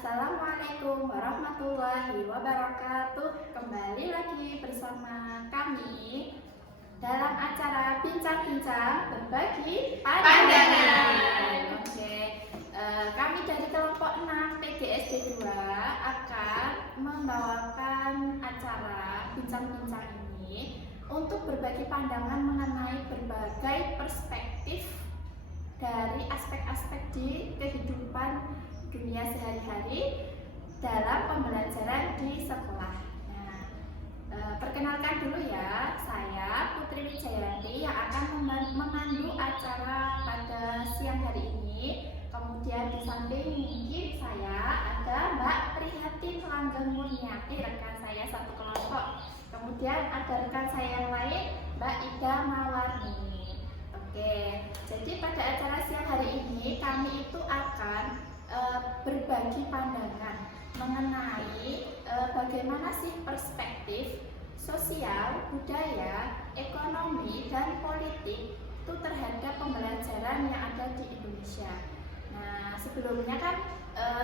Assalamualaikum warahmatullahi wabarakatuh. Kembali lagi bersama kami dalam acara Bincang-Bincang Berbagi Pandangan. Kami dari kelompok 6 PGSD 2 akan membawakan acara Bincang-Bincang ini untuk berbagi pandangan mengenai berbagai perspektif dari aspek-aspek di kehidupan dunia sehari-hari dalam pembelajaran di sekolah. Perkenalkan dulu ya, saya Putri Wijayanti yang akan memandu acara pada siang hari ini. Kemudian di samping mungkin saya ada Mbak Prihatin Langgeng Murniati, rekan saya satu kelompok. Kemudian ada rekan saya yang lain, Mbak Ida Mawarni. Jadi pada acara siang hari ini kami itu akan berbagi pandangan mengenai bagaimana sih perspektif sosial, budaya, ekonomi, dan politik itu terhadap pembelajaran yang ada di Indonesia. Nah, sebelumnya kan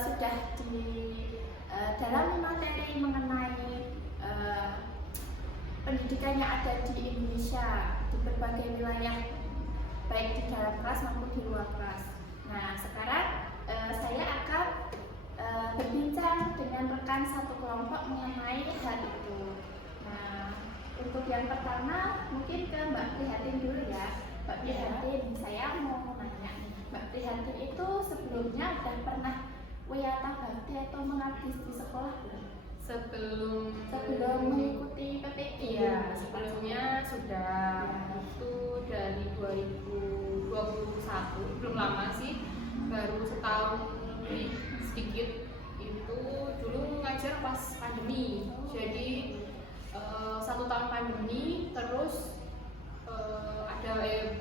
sudah di dalam materi mengenai pendidikan yang ada di Indonesia di berbagai wilayah, baik di dalam kelas maupun di luar kelas. Nah, sekarang saya akan berbincang dengan rekan satu kelompok mengenai hal itu. Nah, untuk yang pertama mungkin ke Mbak Prihatin dulu ya. Mbak Prihatin, saya mau nanya nih, Mbak Prihatin itu sebelumnya udah pernah wiyata bakti atau mengabdi di sekolah belum? Sebelum mengikuti PPG? Iya, sebelumnya sudah. Itu dari 2021, belum lama sih, baru setahun lebih sedikit. Itu dulu ngajar pas pandemi. Jadi 1 tahun pandemi, terus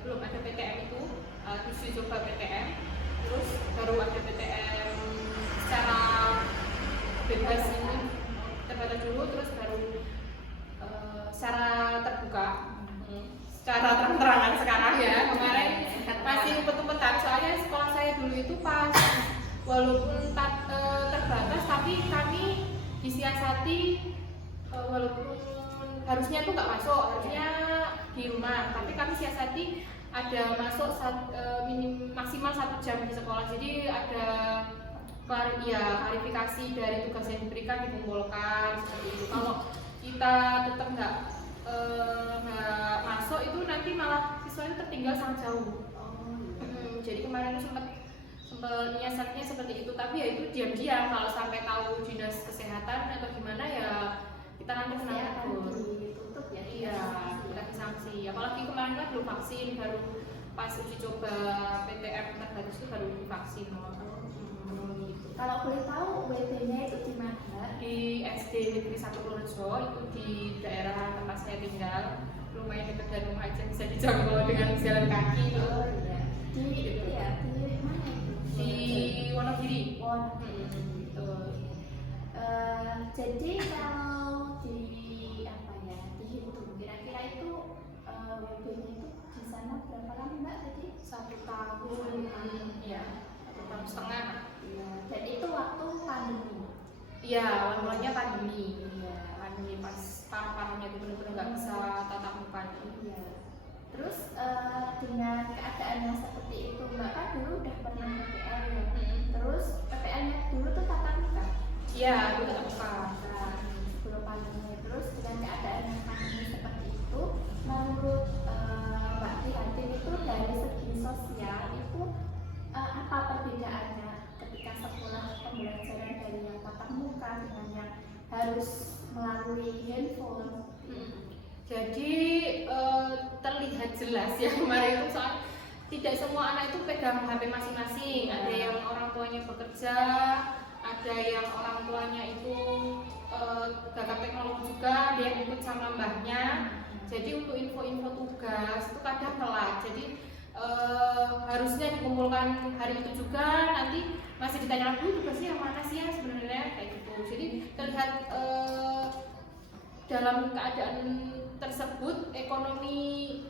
belum ada PTM itu, terus dicoba PTM, terus baru ada PTM secara bebas ini, terbatas dulu, terus baru secara terbuka, secara terang-terangan sekarang ya. Kemarin masih umpet-umpetan, soalnya sekolah saya dulu itu pas walaupun terbatas, tapi kami disiasati, walaupun harusnya tuh nggak masuk, harusnya di rumah, tapi kami siasati ada masuk maksimal 1 jam di sekolah. Jadi ada klarifikasi dari tugas yang diberikan, dikumpulkan seperti itu. Kalau kita tetap nggak masuk, itu nanti malah siswanya tertinggal sangat jauh. Jadi kemarin itu sempat menyiasatnya seperti itu, tapi ya itu diam-diam. Kalau sampai tahu dinas kesehatan atau gimana ya kita nanti kena ditutup ya. Iya, kita sanksi. Apalagi kemarin kan belum vaksin, baru pas uji coba PTM terbatas itu baru divaksin. Gitu. Kalau boleh tahu WD-nya itu di mana? Di SD Negeri 1 Purworejo, itu di daerah tempat saya tinggal. Lumayan dekat dari rumah aja, bisa dijangkau dengan jalan kaki. Iya. Di itu ya, di mana itu? Di Wonogiri. Jadi kalau dihitung kira-kira itu WD-nya itu di sana berapa lama Mbak tadi? 1 tahun. Iya, 1 tahun setengah. Iya. Dan itu waktu pandemi. Iya, awalnya pandemi. Iya, pandemi pas parah-parahnya itu benar-benar nggak bisa tatap muka. Iya. Terus dengan keadaan yang seperti itu, Mbak kan dulu udah pernah PPL ya. Terus PPL-nya dulu tuh tatap muka. Iya, itu tatap muka. Sebelum pandemi. Terus dengan keadaan yang pandemi seperti itu, menurut Mbak Prihatin itu dari segi sosial itu apa perbedaannya ketika sekolah pembelajaran dari yang tatap muka dengan yang harus melalui handphone? Jadi terlihat jelas ya kemarin itu, soal tidak semua anak itu pegang HP masing-masing. Ada yang orang tuanya bekerja, ada yang orang tuanya itu gagap teknologi juga, dia ikut sama mbahnya. Jadi untuk info-info tugas itu kadang telat. Jadi harusnya dikumpulkan hari itu juga, nanti masih ditanya lagi tugasnya yang mana sih ya sebenarnya, kayak gitu. Jadi terlihat dalam keadaan tersebut ekonomi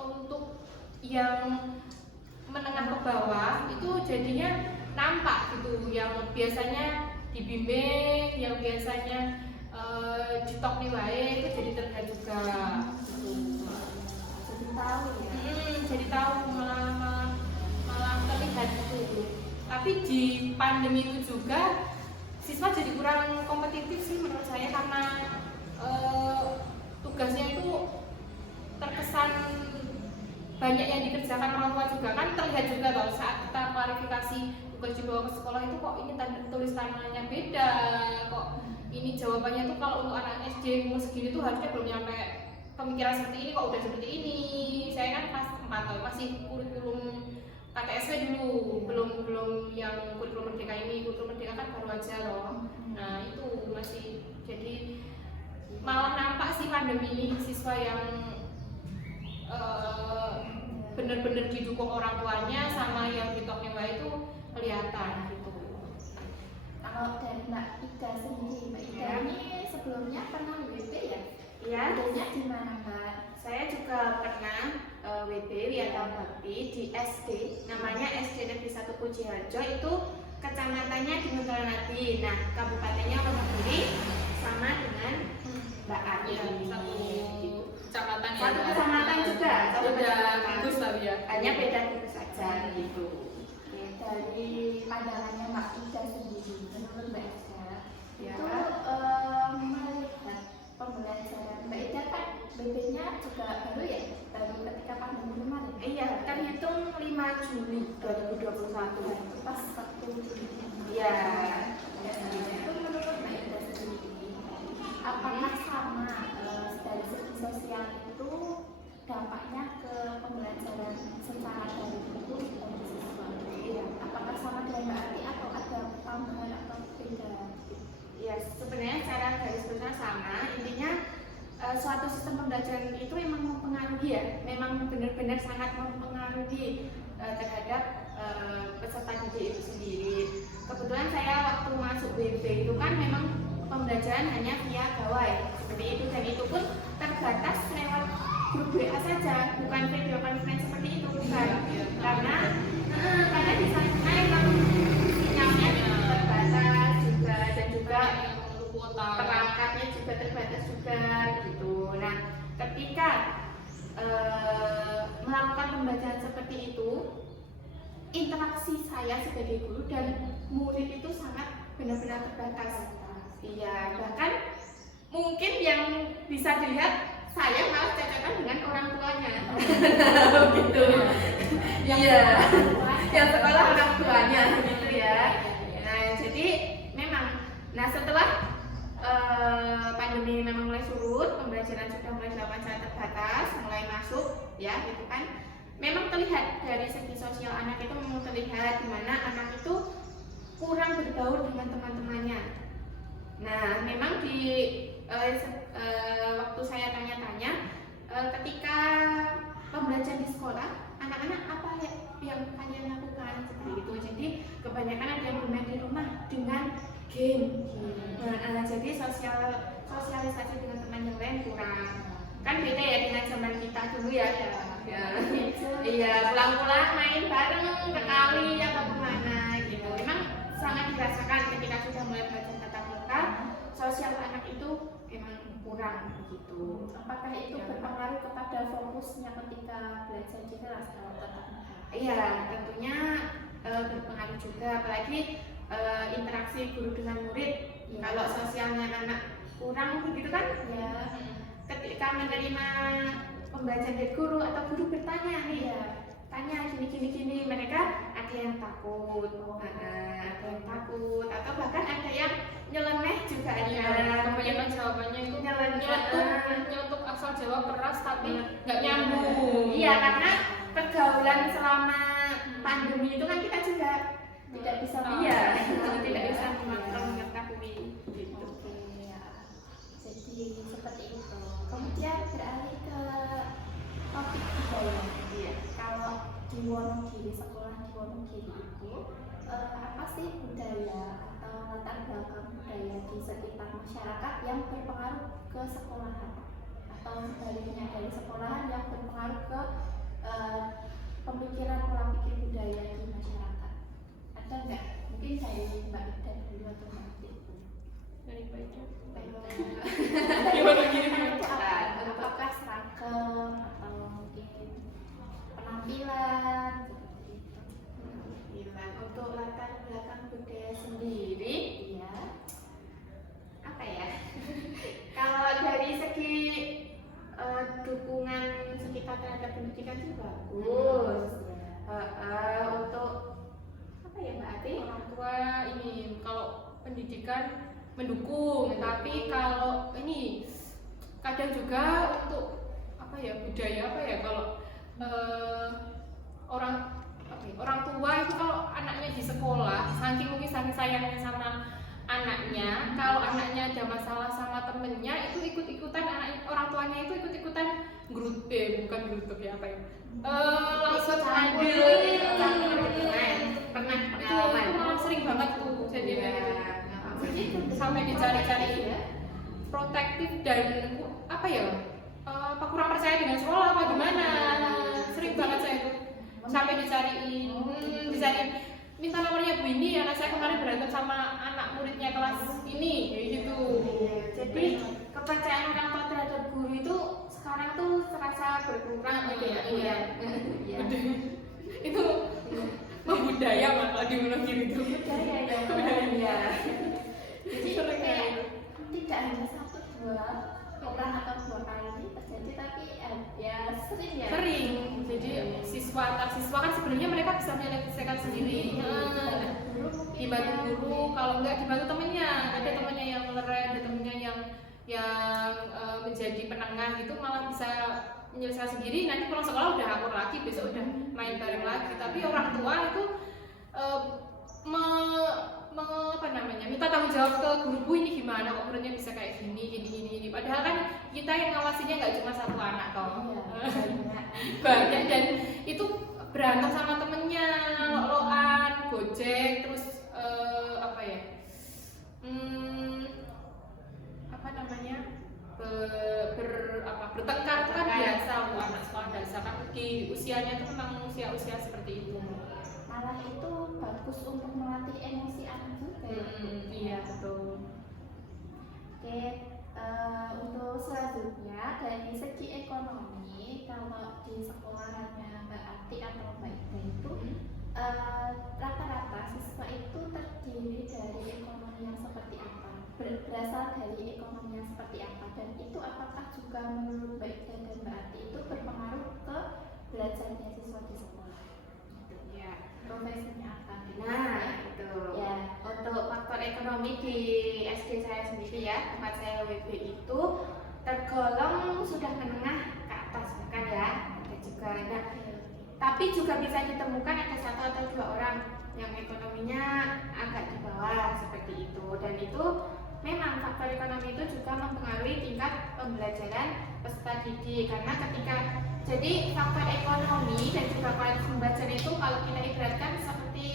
untuk yang menengah ke bawah itu jadinya nampak gitu, yang biasanya dibimbing, yang biasanya di talk nih wae itu jadi terlihat juga gitu. Jadi tahu ya. Jadi tahu malah terlihat gitu. Tapi di pandemi itu juga siswa jadi kurang kompetitif sih menurut saya, karena tugasnya itu terkesan banyak yang dikerjakan orang tua juga, kan terlihat juga loh saat kita klarifikasi tugas dibawa ke sekolah itu, kok ini tulis tangannya beda, kok ini jawabannya tuh kalau untuk anak SD umur segini tuh harusnya belum nyampe pemikiran seperti ini, kok udah seperti ini. Saya kan pas 4 tahun masih kurikulum KTSW dulu, belum yang kurikulum merdeka ini. Kurikulum merdeka kan baru aja loh. Nah itu masih, jadi malah nampak sih pandemi ini siswa yang bener-bener didukung orang tuanya sama yang ditoknya itu kelihatan gitu. Kalau dari Mbak Ida sendiri, Mbak Ida ini sebelumnya pernah WP ya? Iya. Adanya di mana Mbak? Saya juga pernah WP Wiata Bakti di SD, namanya SD Negeri 1 Pujiharjo, itu kecamatannya di Nguntaranadi. Nah, kabupatennya Wonogiri, sama dengan Mbak Ani. Satu kecamatan ya. Satu kecamatan juga, satu Beda kecamatan. gugus tapi ya. Hanya beda gugus saja gitu. Oke, dari pandangannya Mbak Ida sendiri, menurut Mbak Ida Ya. itu melihat pembelajaran Mbak Ida kan BB-nya juga baru ya, baru ketika pandemi kemarin. Iya, terhitung 5 Juli 2021. Pas waktu Iya. itu menurut Mbak Ida sendiri, apakah sama dari segi sosial itu dampaknya ke pembelajaran secara daring itu bagi siswa? Iya. Apakah sama dengan Mbak Ati atau ada tambahan atau beda? Ya, sebenarnya secara garis besar sama. Intinya suatu sistem pembelajaran itu memang mempengaruhi ya, memang benar-benar sangat mempengaruhi terhadap peserta didik itu sendiri. Kebetulan saya waktu masuk BB itu kan memang pembelajaran hanya via gawai seperti itu, dan itu pun terbatas lewat grup WA saja, bukan video conference seperti itu, bukan. Karena di sana memang sinyalnya terbatas juga, dan juga perangkatnya juga terbatas juga gitu. Nah, ketika melakukan pembelajaran seperti itu, interaksi saya sebagai guru dan murid itu sangat benar-benar terbatas. Iya, bahkan mungkin yang bisa dilihat saya malah cecetan dengan orang tuanya. Gitu. Iya. Yang sekolah orang tuanya gitu ya. Nah, jadi memang setelah pandemi memang mulai surut, pembelajaran sudah mulai dilakukan secara terbatas, mulai masuk ya gitu kan. Memang terlihat dari segi sosial anak itu, memang terlihat di mana anak itu kurang bergaul dengan teman-temannya. Nah, memang di waktu saya tanya-tanya, ketika pembelajaran di sekolah, anak-anak apa yang kalian lakukan seperti itu. Jadi kebanyakan ada yang bermain di rumah dengan game. Nah, jadi sosialisasi dengan teman yang lain kurang. Kan beda ya dengan zaman kita dulu ya. Iya, pulang-pulang main bareng ke kali atau kemana gitu. Memang sangat dirasakan ketika sudah mulai belajar tatap muka, sosial anak itu memang kurang begitu. Apakah itu berpengaruh kepada fokusnya ketika belajar di kelas kalau tatap muka? Iya, tentunya berpengaruh juga, apalagi interaksi guru dengan murid. Ya. Kalau sosialnya anak kurang begitu kan, Ya. ketika menerima pembelajaran dari guru atau guru bertanya nih, tanya gini, mereka ada yang takut, ada yang takut, atau bahkan ada yang nyeleneh juga ada. Kebanyakan jawabannya itu nyeletuk asal jawab keras tapi nggak nyambung. nyambung. Iya, karena pergaulan selama pandemi itu kan kita juga Tidak bisa tidak bisa mengetahui gitu. Oke, ya. Jadi seperti itu. Kemudian beralih ke topik budaya. Iya. Kalau di Wonogiri, sekolah di Wonogiri itu apa sih budaya atau latar belakang budaya di sekitar masyarakat yang berpengaruh ke sekolahan, atau sebaliknya dari sekolahan yang berpengaruh ke pemikiran pola pikir budaya di masyarakat? Ada nggak Mungkin dari Mbak Ida dulu atau Mbak Ati. Dari baiknya. Gimana apakah seragam atau mungkin penampilan seperti itu? Penampilan untuk latar belakang budaya sendiri, Iya. apa ya? Kalau dari segi dukungan sekitar terhadap pendidikan sih bagus. Untuk apa ya Mbak Ati? Orang tua ini kalau pendidikan mendukung, tapi kalau ini kadang juga untuk apa ya budaya apa ya kalau orang orang tua itu kalau anaknya di sekolah saking mungkin saking sayangnya sama anaknya, kalau anaknya ada masalah sama temennya itu ikut-ikutan orang tuanya itu ikut-ikutan bukan grup ya apa ya langsung ambil pernah itu pengalaman malah sering banget tuh jadi sampai dicari-cari protektif dan apa ya apa kurang percaya dengan sekolah apa gimana, sering banget saya itu sampai dicariin minta nomornya Bu ini, anak saya kemarin berantem sama anak muridnya kelas ini kayak gitu. Jadi kepercayaan orang tua terhadap guru itu sekarang tuh terasa berkurang gitu ya Bu ya. Itu membudaya malah diulangi gitu. Ya. Jadi kayak tidak hanya satu dua orang atau dua kali terjadi, tapi ya sering ya. Sering. Jadi siswa antar siswa kan sebenarnya mereka bisa menyelesaikan sendiri. Dibantu guru, kalau enggak dibantu temennya. Ada temennya yang melerai, ada temennya yang menjadi penengah gitu malah bisa menyelesaikan sendiri. Nanti pulang sekolah udah akur lagi, besok udah main bareng lagi. Tapi orang tua itu minta tanggung jawab ke guru, ini gimana kok muridnya bisa kayak gini. Padahal kan kita yang ngawasinya nggak cuma satu anak toh, banyak dan itu berantem sama temennya, lo-loan, gojek, terus bertengkar itu kan biasa untuk anak sekolah dasar kan di usianya itu memang usia seperti itu. Malah itu bagus untuk melatih emosi anak juga. Iya betul. Oke, untuk selanjutnya dari segi ekonomi, kalau di sekolahannya Mbak Ati atau Mbak Ida itu rata-rata siswa itu terdiri dari ekonomi yang seperti apa? Berasal dari ekonomi yang seperti apa? Dan itu apakah juga menurut Mbak Ida dan Mbak Ati itu berpengaruh ke belajarnya siswa di sekolah? Ya. Profesinya apa? Nah, itu. Ya. Untuk faktor ekonomi di SD saya sendiri ya, tempat saya WB itu tergolong sudah menengah ke atas bukan ya? Ada juga. Nah, tapi juga bisa ditemukan ada satu atau dua orang yang ekonominya agak di bawah seperti itu. Dan itu memang faktor ekonomi itu juga mempengaruhi tingkat pembelajaran peserta didik karena ketika jadi faktor ekonomi dan juga kualitas pembelajaran itu kalau kita ibaratkan seperti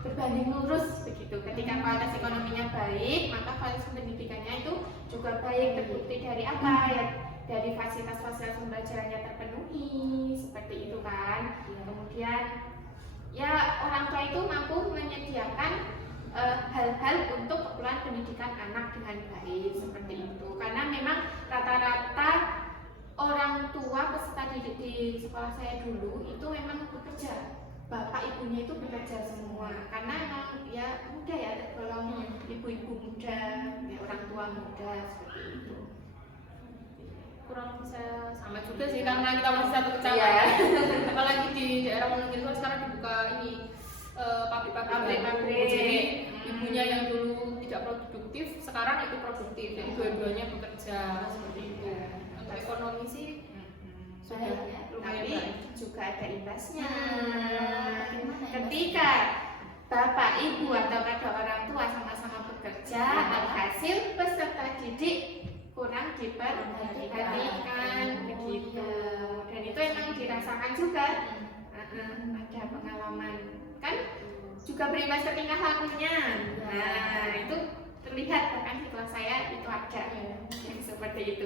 berbanding lurus begitu. Ketika kualitas ekonominya baik, maka kualitas pendidikannya itu juga baik. Terbukti dari apa ya? Dari fasilitas pembelajarannya terpenuhi seperti itu kan. Kemudian ya orang tua itu mampu menyediakan hal-hal untuk keperluan pendidikan anak dengan baik seperti itu. Karena memang rata-rata orang tua peserta didik di sekolah saya dulu itu memang bekerja. Bapak ibunya itu bekerja semua karena memang ya muda ya, tergolong ibu-ibu muda, ya, orang tua muda seperti itu. Kurang bisa sama juga sih karena kita masih satu kecamatan. Apalagi di daerah Wonogiri sekarang dibuka ini pabrik. Jadi ibunya yang dulu tidak produktif sekarang itu produktif, jadi dua-duanya bekerja seperti itu. Untuk ekonomi sih sudah lumayan Tapi baik. juga ada imbasnya. Ketika bapak ibu atau ada orang tua sama-sama bekerja, alhasil peserta didik kurang diperhatikan begitu. Dan itu emang dirasakan juga. Ada pengalaman kan juga berimbas ke tingkah lakunya. Nah itu terlihat bahkan di kelas saya itu ada yang seperti itu.